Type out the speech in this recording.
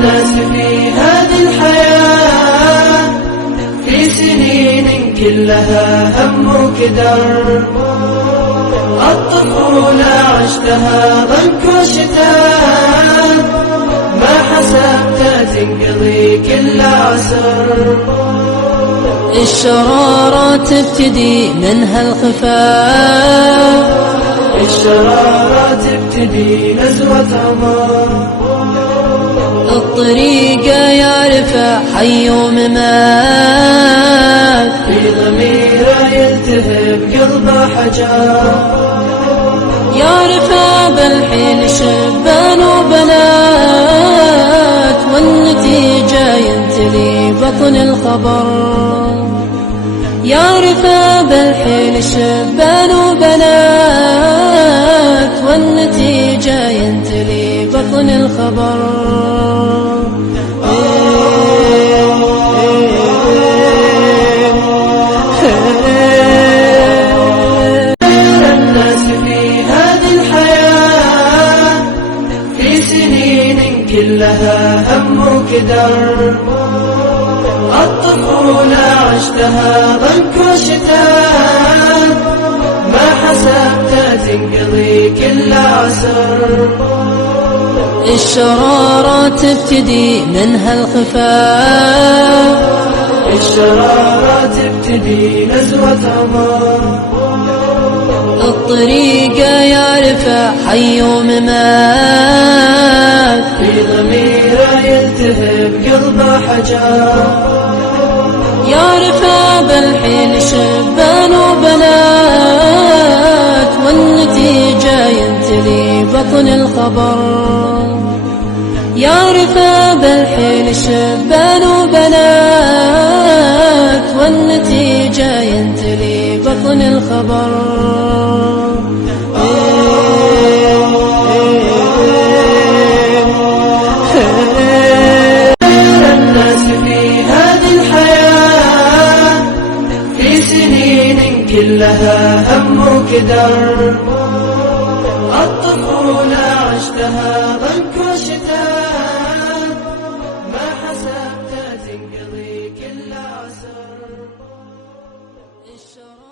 الناس في هذه الحياة في سنين كلها هم وكدر. الطفولة عشتها ضنك وشتاء، ما حسبت تنقضي كل عسر. الشرارات تبتدي منها الخفاء، الشرارات تبتدي نزوة عمر. الطريقة يعرفها حي وممات، في ضميره يلتهب قلبه حجر. يعرفها بالحيل شبان وبنات، والنتيجة ينتلي بطن الخبر. يعرفها بالحيل شبان وبنات، والنتيجة ينتلي بطن الخبر. كلها هم وكدر. الطفولة عشتها ضنك وشتاء، ما حسبت تنقضي كل عسر. الشرارات تبتدي منها الخفاء، الشرارات تبتدي نزوة عمر. الطريقة يعرفها حي وممات، في ضميره يلتهب قلبه حجر. يعرفها بالحيل شبان وبنات، والنتيجة ينتلي بطن الخبر. يعرفها بالحيل شبان وبنات، والنتيجة ينتلي بطن الخبر. كلها هم وكدر. الطفولة عشتها ضنك وشتاء.